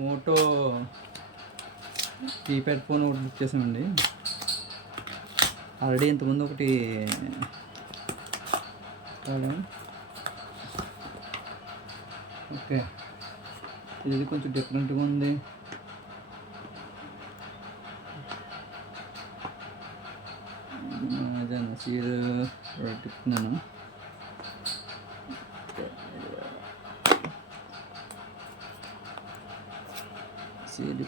Moto keypad phone ఒకటి బుక్ చేసామండి. ఆల్రెడీ ఇంతకుముందు ఒకటి ఓకే, ఇది కొంచెం డిఫరెంట్గా ఉంది. అదే సీల్ తిప్పుతున్నాను. సీల్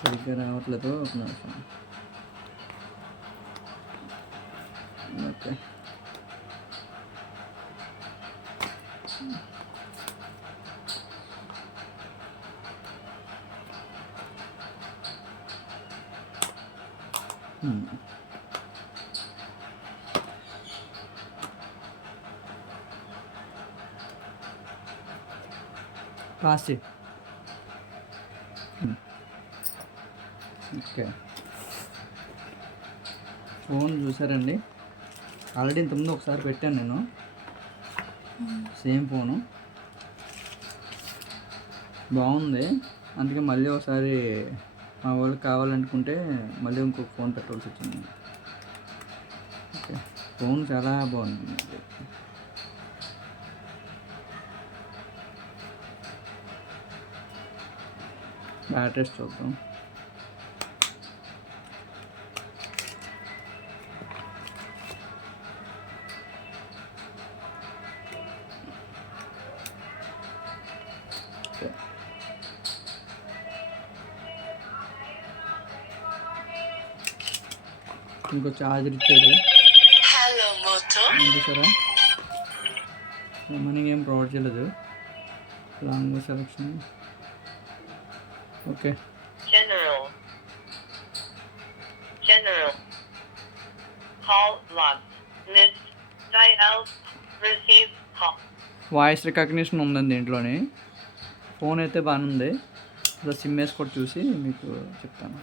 సరిగ్గా రావట్లేదు. ఒక నిమిషం. Okay, cost okay. ఫోన్ చూసారండి, ఆల్రెడీ ఇంతకుముందు ఒకసారి పెట్టాను నేను సేమ్ ఫోను, బాగుంది. అందుకే మళ్ళీ ఒకసారి మా వాళ్ళకి కావాలనుకుంటే మళ్ళీ ఇంకొక ఫోన్ పెట్టాల్సి వచ్చింది. ఓకే, ఫోన్ చాలా బాగుంది. బ్యాటరీస్ చూద్దాం. ఇంకో ఛార్జర్ ఇచ్చాడు. చూసారా, మనకి ఏం ప్రొవైడ్ చేయలేదు. Language selection okay. Voice recognition ఉందండి దీంట్లోని. ఫోన్ అయితే బాగానే ఉంది. సిమ్ వేసి కూడా చూసి మీకు చెప్తాను.